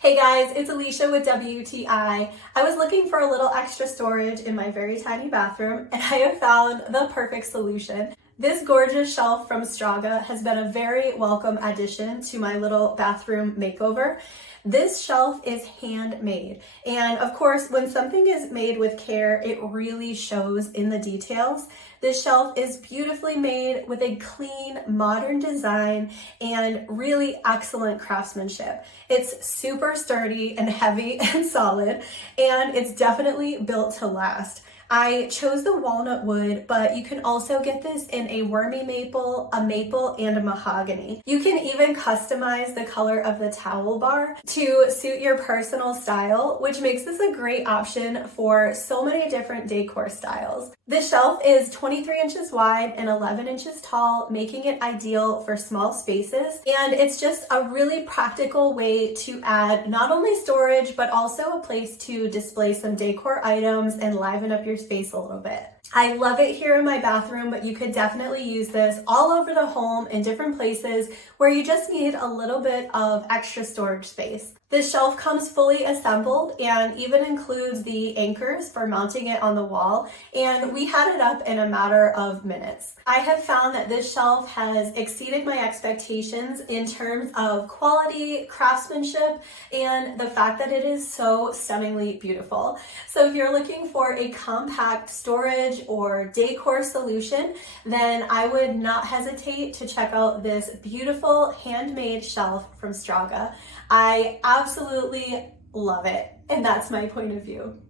Hey guys, it's Alicia with WTI. I was looking for a little extra storage in my very tiny bathroom and I have found the perfect solution. This gorgeous shelf from Straga has been a very welcome addition to my little bathroom makeover. This shelf is handmade, and of course when something is made with care, it really shows in the details. This shelf is beautifully made with a clean, modern design and really excellent craftsmanship. It's super sturdy and heavy and solid, and it's definitely built to last. I chose the walnut wood, but you can also get this in a wormy maple, a maple, and a mahogany. You can even customize the color of the towel bar to suit your personal style, which makes this a great option for so many different decor styles. This shelf is 23 inches wide and 11 inches tall, making it ideal for small spaces. And it's just a really practical way to add not only storage, but also a place to display some decor items and liven up your space a little bit. I love it here in my bathroom, but you could definitely use this all over the home in different places where you just need a little bit of extra storage space. This shelf comes fully assembled and even includes the anchors for mounting it on the wall, and we had it up in a matter of minutes. I have found that this shelf has exceeded my expectations in terms of quality, craftsmanship, and the fact that it is so stunningly beautiful. So if you're looking for a compact storage or decor solution, then I would not hesitate to check out this beautiful handmade shelf from Straga. I absolutely love it, and that's my point of view.